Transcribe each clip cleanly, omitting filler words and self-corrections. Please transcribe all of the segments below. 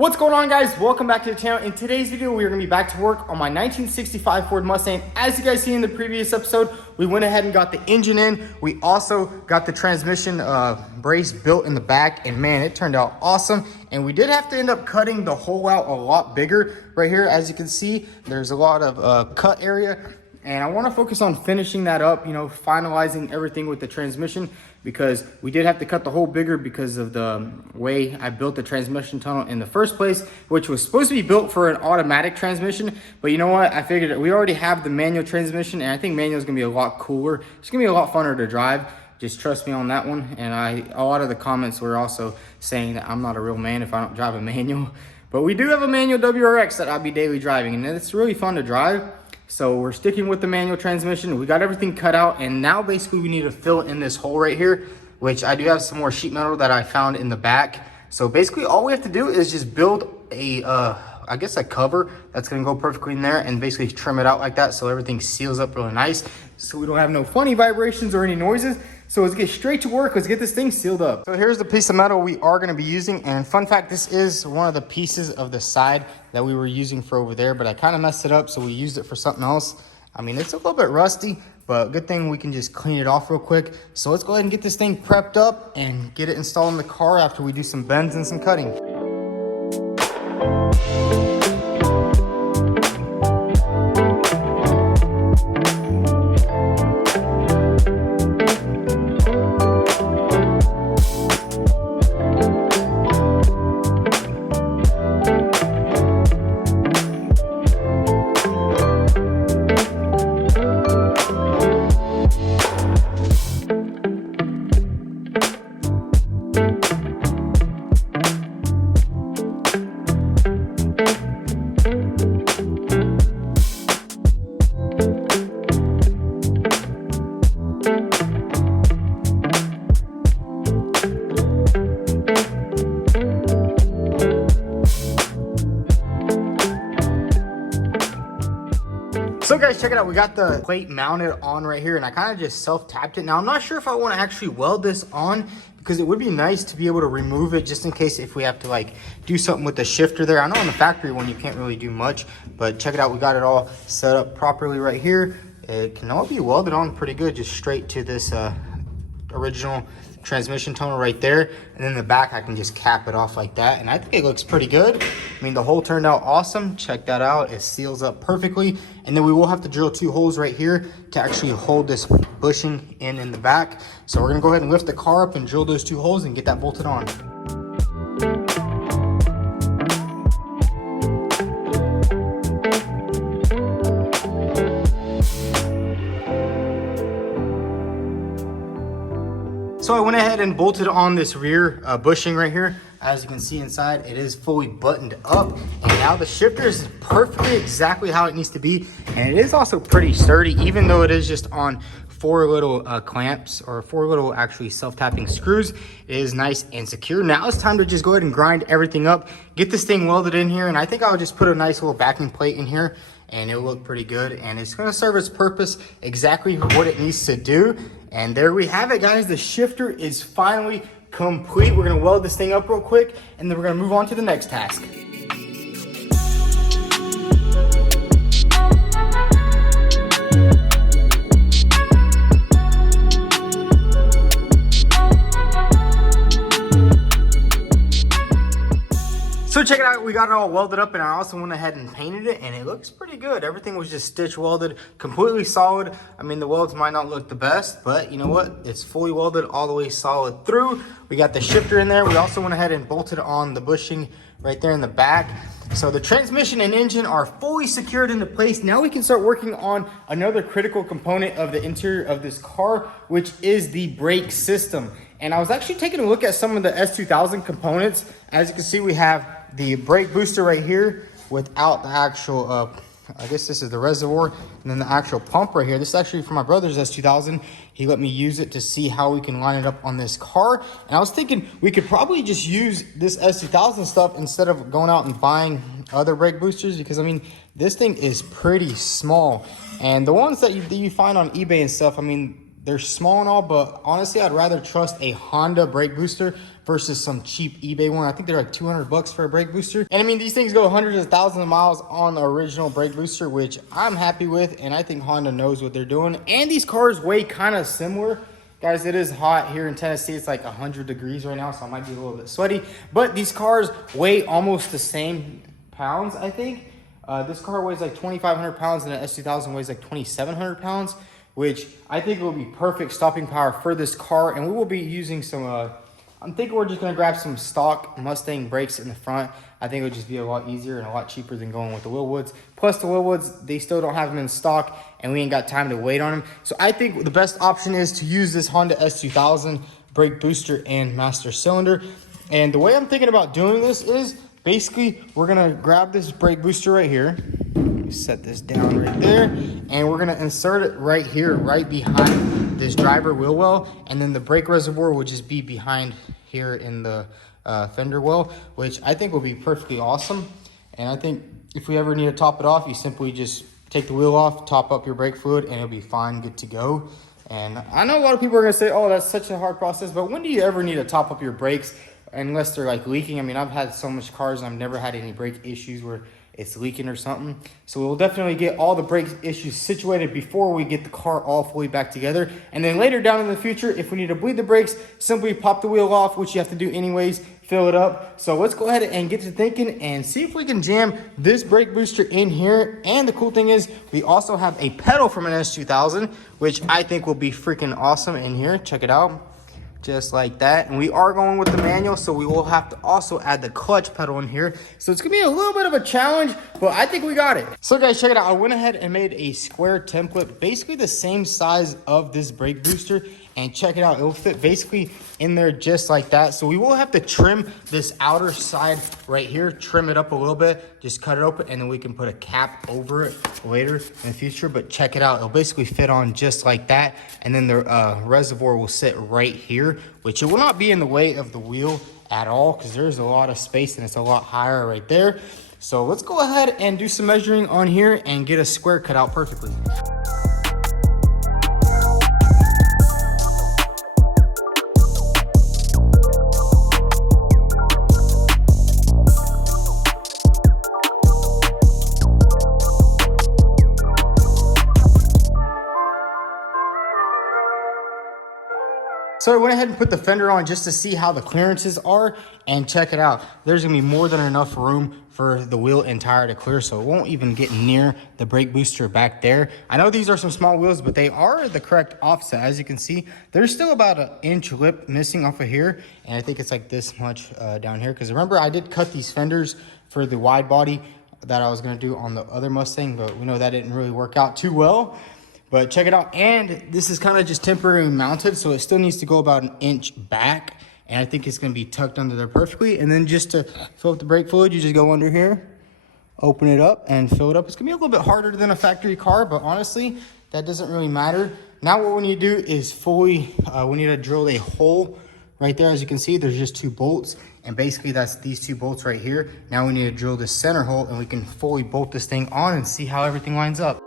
What's going on, guys? Welcome back to the channel. In today's video, we are going to be back to work on my 1965 Ford Mustang. As you guys see in the previous episode, we went ahead and got the engine in. We also got the transmission brace built in the back, and man, it turned out awesome. And we did have to end up cutting the hole out a lot bigger right here. As you can see, there's a lot of cut area, and I want to focus on finishing that up, you know, finalizing everything with the transmission, because we did have to cut the hole bigger because of the way I built the transmission tunnel in the first place, which was supposed to be built for an automatic transmission. But you know what? I figured we already have the manual transmission, and I think manual is going to be a lot cooler. It's going to be a lot funner to drive. Just trust me on that one. And a lot of the comments were also saying that I'm not a real man if I don't drive a manual. But we do have a manual WRX that I'll be daily driving, and it's really fun to drive. So we're sticking with the manual transmission. We got everything cut out, and now basically we need to fill in this hole right here, which I do have some more sheet metal that I found in the back. So basically all we have to do is just build a, I guess a cover that's gonna go perfectly in there, and basically trim it out like that so everything seals up really nice, so we don't have no funny vibrations or any noises. So let's get straight to work. Let's get this thing sealed up. So here's the piece of metal we are gonna be using. And fun fact, this is one of the pieces of the side that we were using for over there, but I kind of messed it up, so we used it for something else. I mean, it's a little bit rusty, but good thing we can just clean it off real quick. So let's go ahead and get this thing prepped up and get it installed in the car after we do some bends and some cutting. So guys, check it out. We got the plate mounted on right here, and I kind of just self-tapped it. Now, I'm not sure if I want to actually weld this on, because it would be nice to be able to remove it just in case if we have to like do something with the shifter there. I know on the factory one you can't really do much, but check it out. We got it all set up properly right here. It can all be welded on pretty good, just straight to this original transmission tunnel right there, and then the back I can just cap it off like that, and I think it looks pretty good. I mean, the hole turned out awesome. Check that out. It seals up perfectly, and then we will have to drill 2 holes right here to actually hold this bushing in the back. So we're gonna go ahead and lift the car up and drill those 2 holes and get that bolted on. So I went ahead and bolted on this rear bushing right here. As you can see inside, it is fully buttoned up, and now the shifter is perfectly exactly how it needs to be, and it is also pretty sturdy, even though it is just on 4 little clamps, or 4 little actually self-tapping screws. It is nice and secure. Now it's time to just go ahead and grind everything up, get this thing welded in here, and I think I'll just put a nice little backing plate in here, and it'll look pretty good, and it's going to serve its purpose exactly what it needs to do. And there we have it, guys. The shifter is finally complete. We're going to weld this thing up real quick, and then we're going to move on to the next task. So check it out, we got it all welded up, and I also went ahead and painted it, and it looks pretty good. Everything was just stitch welded, completely solid. I mean, the welds might not look the best, but you know what? It's fully welded all the way solid through. We got the shifter in there. We also went ahead and bolted on the bushing right there in the back. So the transmission and engine are fully secured into place. Now we can start working on another critical component of the interior of this car, which is the brake system. And I was actually taking a look at some of the S2000 components. As you can see, we have the brake booster right here without the actual, I guess this is the reservoir, and then the actual pump right here. This is actually for my brother's S2000. He let me use it to see how we can line it up on this car. And I was thinking we could probably just use this S2000 stuff instead of going out and buying other brake boosters, because I mean, this thing is pretty small. And the ones that you find on eBay and stuff, I mean, they're small and all, but honestly, I'd rather trust a Honda brake booster versus some cheap eBay one. I think they're like 200 bucks for a brake booster. And I mean, these things go hundreds of thousands of miles on the original brake booster, which I'm happy with. And I think Honda knows what they're doing. And these cars weigh kind of similar. Guys, it is hot here in Tennessee. It's like 100 degrees right now, so I might be a little bit sweaty. But these cars weigh almost the same pounds, I think. This car weighs like 2,500 pounds and the S2000 weighs like 2,700 pounds, which I think will be perfect stopping power for this car. And we will be using some, I'm thinking we're just gonna grab some stock Mustang brakes in the front. I think it would just be a lot easier and a lot cheaper than going with the Willwoods. Plus the Willwoods, they still don't have them in stock and we ain't got time to wait on them. So I think the best option is to use this Honda S2000 brake booster and master cylinder. And the way I'm thinking about doing this is basically we're gonna grab this brake booster right here. Set this down right there, and we're gonna insert it right here, right behind this driver wheel well, and then the brake reservoir will just be behind here in the fender well, which I think will be perfectly awesome. And I think if we ever need to top it off, you simply just take the wheel off, top up your brake fluid, and it'll be fine, good to go. And I know a lot of people are gonna say, oh, that's such a hard process, but when do you ever need to top up your brakes unless they're like leaking? I mean, I've had so much cars and I've never had any brake issues where it's leaking or something. So we'll definitely get all the brake issues situated before we get the car all fully back together. And then later down in the future, if we need to bleed the brakes, simply pop the wheel off, which you have to do anyways, fill it up. So let's go ahead and get to thinking and see if we can jam this brake booster in here. And the cool thing is we also have a pedal from an S2000, which I think will be freaking awesome in here. Check it out. Just like that. And we are going with the manual, so we will have to also add the clutch pedal in here. So it's gonna be a little bit of a challenge, but I think we got it. So guys, check it out. I went ahead and made a square template, basically the same size of this brake booster. And check it out, it will fit basically in there just like that. So we will have to trim this outer side right here, trim it up a little bit, just cut it open, and then we can put a cap over it later in the future. But check it out, it'll basically fit on just like that. And then the reservoir will sit right here, which it will not be in the way of the wheel at all, because there's a lot of space and it's a lot higher right there. So let's go ahead and do some measuring on here and get a square cut out perfectly. So I went ahead and put the fender on just to see how the clearances are, and check it out. There's gonna be more than enough room for the wheel and tire to clear, so it won't even get near the brake booster back there. I know these are some small wheels, but they are the correct offset. As you can see, there's still about an inch lip missing off of here, and I think it's like this much down here. Because remember, I did cut these fenders for the wide body that I was gonna do on the other Mustang, but we know that didn't really work out too well. But check it out, and this is kind of just temporarily mounted, so it still needs to go about an inch back, and I think it's going to be tucked under there perfectly. And then just to fill up the brake fluid, you just go under here, open it up, and fill it up. It's going to be a little bit harder than a factory car, but honestly, that doesn't really matter. Now what we need to do is we need to drill a hole right there. As you can see, there's just 2 bolts, and basically that's these 2 bolts right here. Now we need to drill this center hole, and we can fully bolt this thing on and see how everything lines up.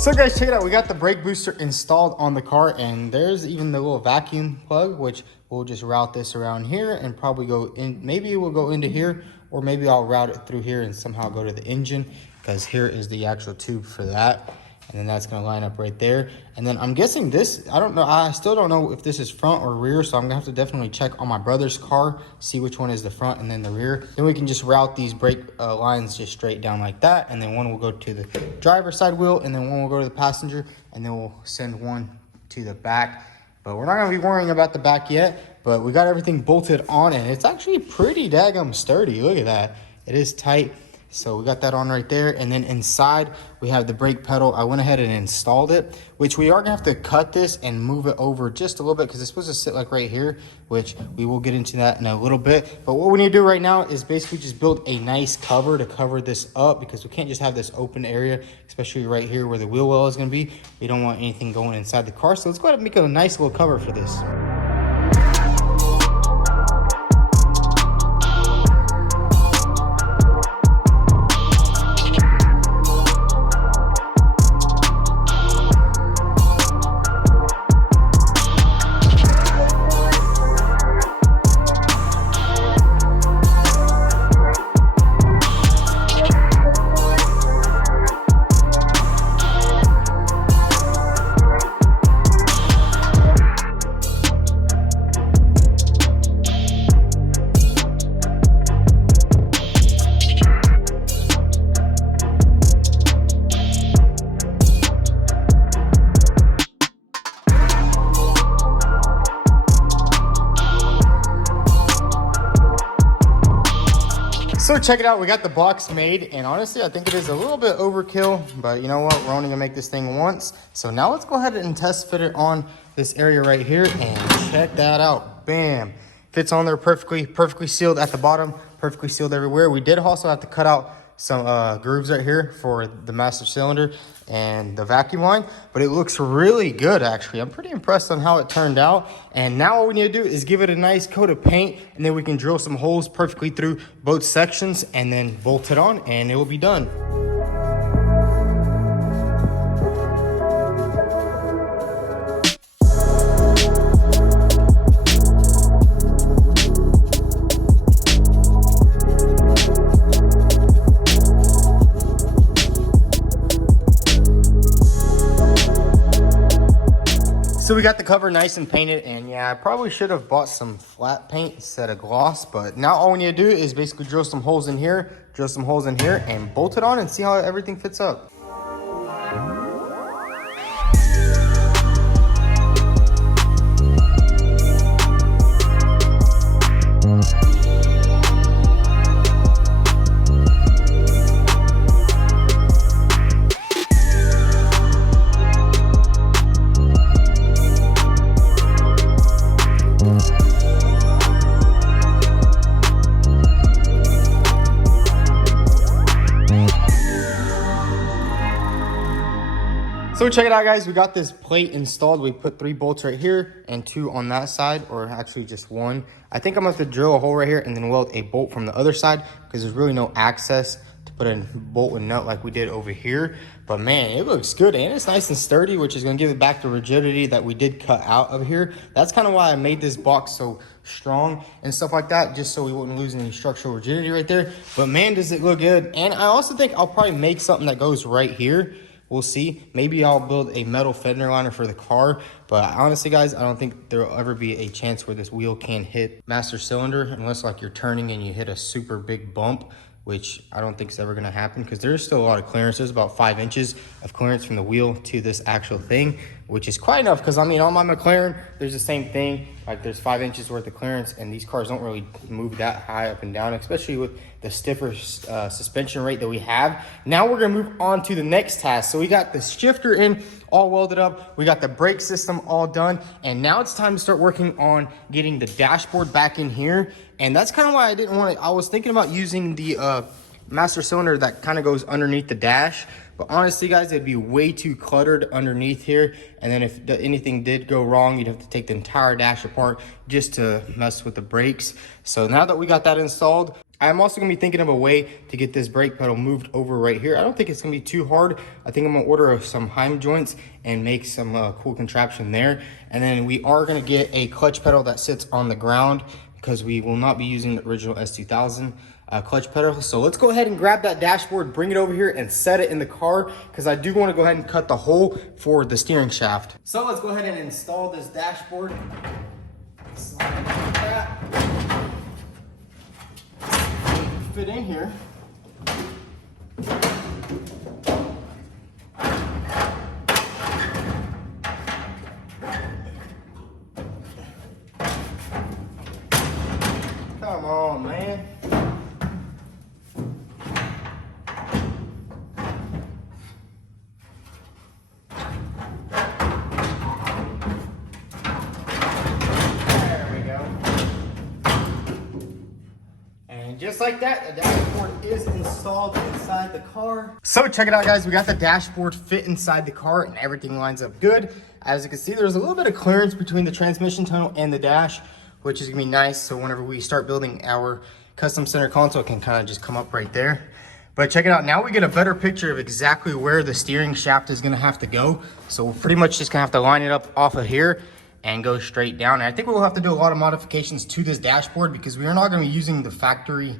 So guys, check it out. We got the brake booster installed on the car, and there's even the little vacuum plug, which we'll just route this around here and probably go in. Maybe it will go into here, or maybe I'll route it through here and somehow go to the engine, because here is the actual tube for that. And then that's going to line up right there. And then I'm guessing this, I don't know, I still don't know if this is front or rear, so I'm going to have to definitely check on my brother's car, see which one is the front and then the rear. Then we can just route these brake lines just straight down like that. And then one will go to the driver's side wheel, and then one will go to the passenger, and then we'll send one to the back. But we're not going to be worrying about the back yet, but we got everything bolted on, and it's actually pretty daggum sturdy. Look at that. It is tight. So we got that on right there. And then inside we have the brake pedal. I went ahead and installed it, which we are gonna have to cut this and move it over just a little bit because it's supposed to sit like right here, which we will get into that in a little bit. But what we need to do right now is basically just build a nice cover to cover this up, because we can't just have this open area, especially right here where the wheel well is gonna be. We don't want anything going inside the car. So let's go ahead and make a nice little cover for this. So check it out, we got the box made, and honestly, I think it is a little bit overkill, but you know what? We're only gonna make this thing once. So now let's go ahead and test fit it on this area right here, and check that out. Bam, fits on there perfectly sealed at the bottom, perfectly sealed everywhere. We did also have to cut out some grooves right here for the master cylinder and the vacuum line, but it looks really good actually. I'm pretty impressed on how it turned out. And now all we need to do is give it a nice coat of paint, and then we can drill some holes perfectly through both sections and then bolt it on, and it will be done. So we got the cover nice and painted, and yeah, I probably should have bought some flat paint instead of gloss, but now all we need to do is basically drill some holes in here, and bolt it on and see how everything fits up. So check it out, guys. We got this plate installed. We put 3 bolts right here and 2 on that side, or actually just 1. I think I'm gonna have to drill a hole right here and then weld a bolt from the other side, because there's really no access to put a bolt and nut like we did over here. But man, it looks good, and it's nice and sturdy, which is gonna give it back the rigidity that we did cut out of here. That's kind of why I made this box so strong and stuff like that, just so we wouldn't lose any structural rigidity right there. But man, does it look good. And I also think I'll probably make something that goes right here. We'll see. Maybe I'll build a metal fender liner for the car. But honestly, guys, I don't think there will ever be a chance where this wheel can hit master cylinder, unless like you're turning and you hit a super big bump, which I don't think is ever gonna happen, because there's still a lot of clearance. There's about 5 inches of clearance from the wheel to this actual thing, which is quite enough, because I mean, on my McLaren, there's the same thing. Like there's 5 inches worth of clearance, and these cars don't really move that high up and down, especially with the stiffer suspension rate that we have. Now we're gonna move on to the next task. So we got the shifter in, all welded up. We got the brake system all done. And now it's time to start working on getting the dashboard back in here. And that's kind of why I didn't want to, I was thinking about using the master cylinder that kind of goes underneath the dash. But honestly, guys, it'd be way too cluttered underneath here. And then if anything did go wrong, you'd have to take the entire dash apart just to mess with the brakes. So now that we got that installed, I'm also gonna be thinking of a way to get this brake pedal moved over right here. I don't think it's gonna be too hard. I think I'm gonna order some Heim joints and make some cool contraption there. And then we are gonna get a clutch pedal that sits on the ground, because we will not be using the original S2000 clutch pedal. So let's go ahead and grab that dashboard, bring it over here and set it in the car, because I do want to go ahead and cut the hole for the steering shaft. So let's go ahead and install this dashboard. Slide like that. Fit in here. Come on, man. just like that, the dashboard is installed inside the car. So check it out, guys. We got the dashboard fit inside the car and everything lines up good. As you can see, there's a little bit of clearance between the transmission tunnel and the dash, which is gonna be nice. So whenever we start building our custom center console, it can kind of just come up right there. But check it out, now we get a better picture of exactly where the steering shaft is gonna have to go. So we're pretty much just gonna have to line it up off of here and go straight down. And I think we'll have to do a lot of modifications to this dashboard because we are not gonna be using the factory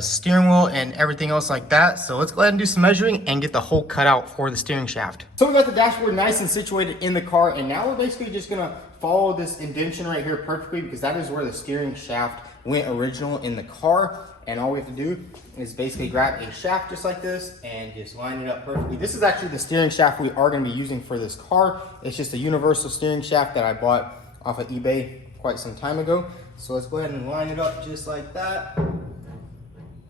steering wheel and everything else like that. So let's go ahead and do some measuring and get the hole cut out for the steering shaft. So we got the dashboard nice and situated in the car, and now we're basically just gonna follow this indentation right here perfectly because that is where the steering shaft went original in the car. And all we have to do is basically grab a shaft just like this and just line it up perfectly. This is actually the steering shaft we are gonna be using for this car. It's just a universal steering shaft that I bought off of eBay quite some time ago. So let's go ahead and line it up just like that.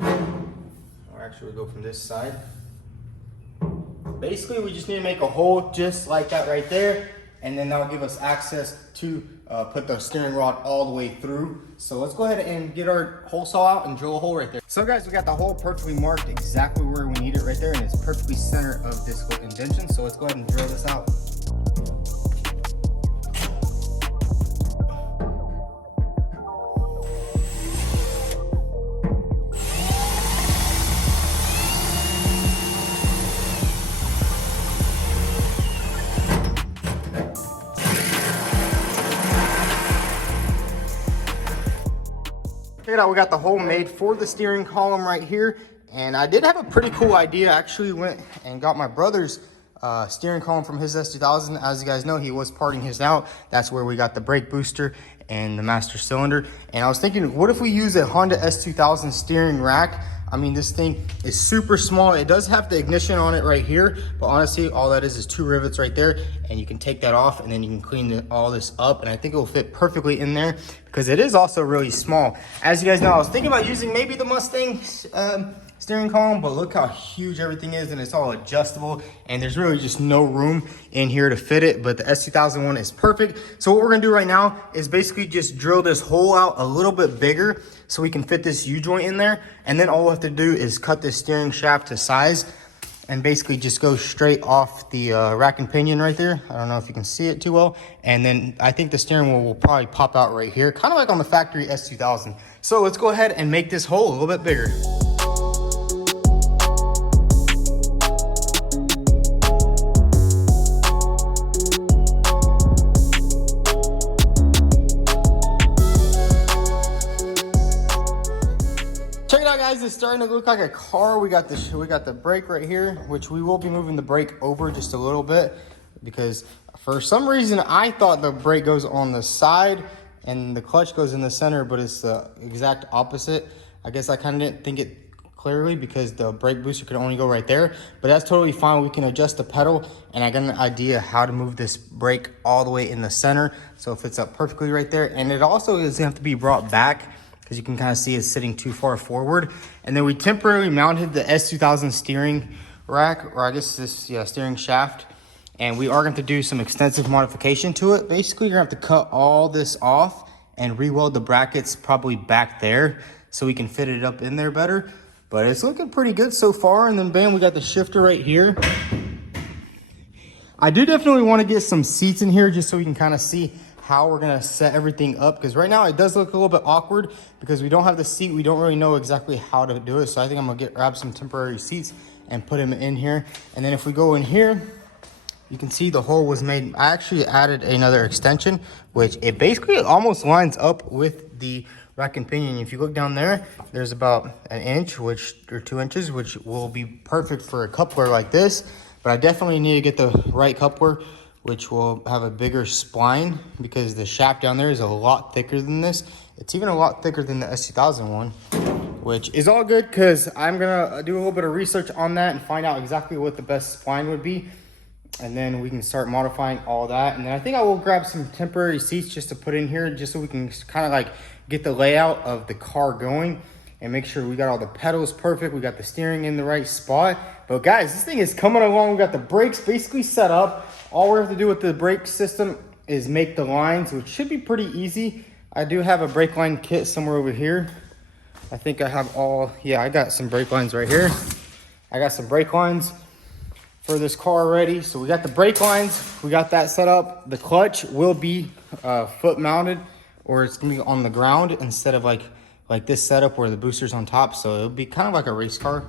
Or actually we'll go from this side. Basically, we just need to make a hole just like that right there. And then that'll give us access to put the steering rod all the way through. So let's go ahead and get our hole saw out and drill a hole right there. So guys, we got the hole perfectly marked exactly where we need it right there, and it's perfectly center of this little indentation. So let's go ahead and drill this out. Check it out, we got the hole made for the steering column right here. And I did have a pretty cool idea. I actually went and got my brother's steering column from his S2000. As you guys know, he was parting his out. That's where we got the brake booster and the master cylinder. And I was thinking, what if we use a Honda S2000 steering rack? I mean, this thing is super small. It does have the ignition on it right here, but honestly, all that is 2 rivets right there, and you can take that off and then you can clean all this up, and I think it will fit perfectly in there because it is also really small. As you guys know, I was thinking about using maybe the Mustang steering column, but look how huge everything is, and it's all adjustable, and there's really just no room in here to fit it. But the S2000 one is perfect. So what we're gonna do right now is basically just drill this hole out a little bit bigger so we can fit this U-joint in there, and then all we have to do is cut this steering shaft to size and basically just go straight off the rack and pinion right there. I don't know if you can see it too well. And then I think the steering wheel will probably pop out right here, kind of like on the factory S2000. So let's go ahead and make this hole a little bit bigger. Check it out, guys, it's starting to look like a car. We got the brake right here, which we will be moving the brake over just a little bit because for some reason I thought the brake goes on the side and the clutch goes in the center, but it's the exact opposite. I guess I kind of didn't think it clearly because the brake booster could only go right there, but that's totally fine. We can adjust the pedal, and I got an idea how to move this brake all the way in the center so it fits up perfectly right there. And it also is gonna have to be brought back because you can kind of see it's sitting too far forward. And then we temporarily mounted the S2000 steering rack, or I guess this steering shaft, and we are going to do some extensive modification to it. Basically, you're going to have to cut all this off and re-weld the brackets probably back there so we can fit it up in there better. But it's looking pretty good so far. And then bam, we got the shifter right here. I do definitely want to get some seats in here just so we can kind of see how we're gonna set everything up, because right now it does look a little bit awkward because we don't have the seat. We don't really know exactly how to do it. So I think I'm gonna grab some temporary seats and put them in here. And then if we go in here, you can see the hole was made. I actually added another extension, which it basically almost lines up with the rack and pinion. If you look down there, there's about an inch, or 2 inches, which will be perfect for a coupler like this. But I definitely need to get the right coupler, which will have a bigger spline because the shaft down there is a lot thicker than this. It's even a lot thicker than the S2000 one, which is all good because I'm gonna do a little bit of research on that and find out exactly what the best spline would be. And then we can start modifying all that. And then I think I will grab some temporary seats just to put in here, just so we can kind of like get the layout of the car going and make sure we got all the pedals perfect. We got the steering in the right spot. But guys, this thing is coming along. We got the brakes basically set up. All we have to do with the brake system is make the lines, which should be pretty easy. I do have a brake line kit somewhere over here. I think I have I got some brake lines right here. I got some brake lines for this car already. So we got the brake lines, we got that set up. The clutch will be foot mounted, or it's gonna be on the ground instead of like this setup where the booster's on top. So it'll be kind of like a race car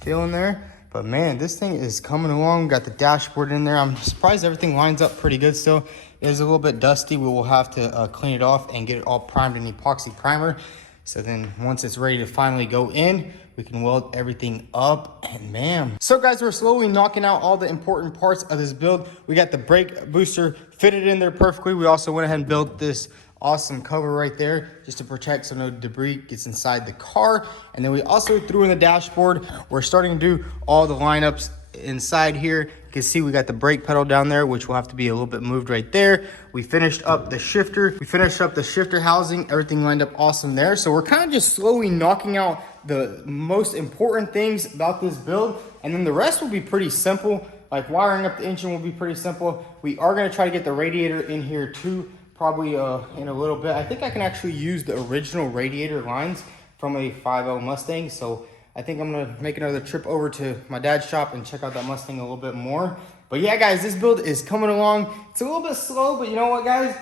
feel in there. But man, this thing is coming along. Got the dashboard in there. I'm surprised everything lines up pretty good still. It is a little bit dusty. We will have to clean it off and get it all primed in epoxy primer. So then once it's ready to finally go in, we can weld everything up, and man. So guys, we're slowly knocking out all the important parts of this build. We got the brake booster fitted in there perfectly. We also went ahead and built this awesome cover right there just to protect so no debris gets inside the car. And then we also threw in the dashboard. We're starting to do all the lineups inside here. You can see we got the brake pedal down there, which will have to be a little bit moved right there. We finished up the shifter. We finished up the shifter housing. Everything lined up awesome there. So we're kind of just slowly knocking out the most important things about this build. And then the rest will be pretty simple. Like wiring up the engine will be pretty simple. We are going to try to get the radiator in here too, probably in a little bit. I think I can actually use the original radiator lines from a 5.0 Mustang. So I think I'm gonna make another trip over to my dad's shop and check out that Mustang a little bit more. But yeah, guys, this build is coming along. It's a little bit slow, but you know what, guys?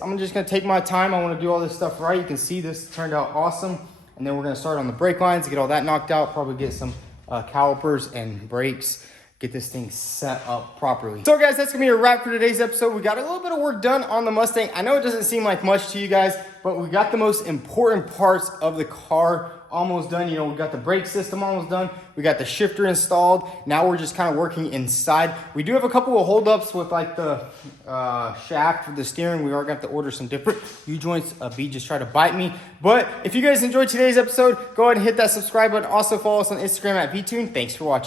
I'm just gonna take my time. I wanna do all this stuff right. You can see this turned out awesome. And then we're gonna start on the brake lines, get all that knocked out, probably get some calipers and brakes, get this thing set up properly. So guys, that's gonna be a wrap for today's episode. We got a little bit of work done on the Mustang. I know it doesn't seem like much to you guys, but we got the most important parts of the car almost done. You know, we got the brake system almost done. We got the shifter installed. Now we're just kind of working inside. We do have a couple of holdups with like the shaft for the steering. We are going to have to order some different U-joints. B just tried to bite me. But if you guys enjoyed today's episode, go ahead and hit that subscribe button. Also follow us on Instagram at VTune. Thanks for watching.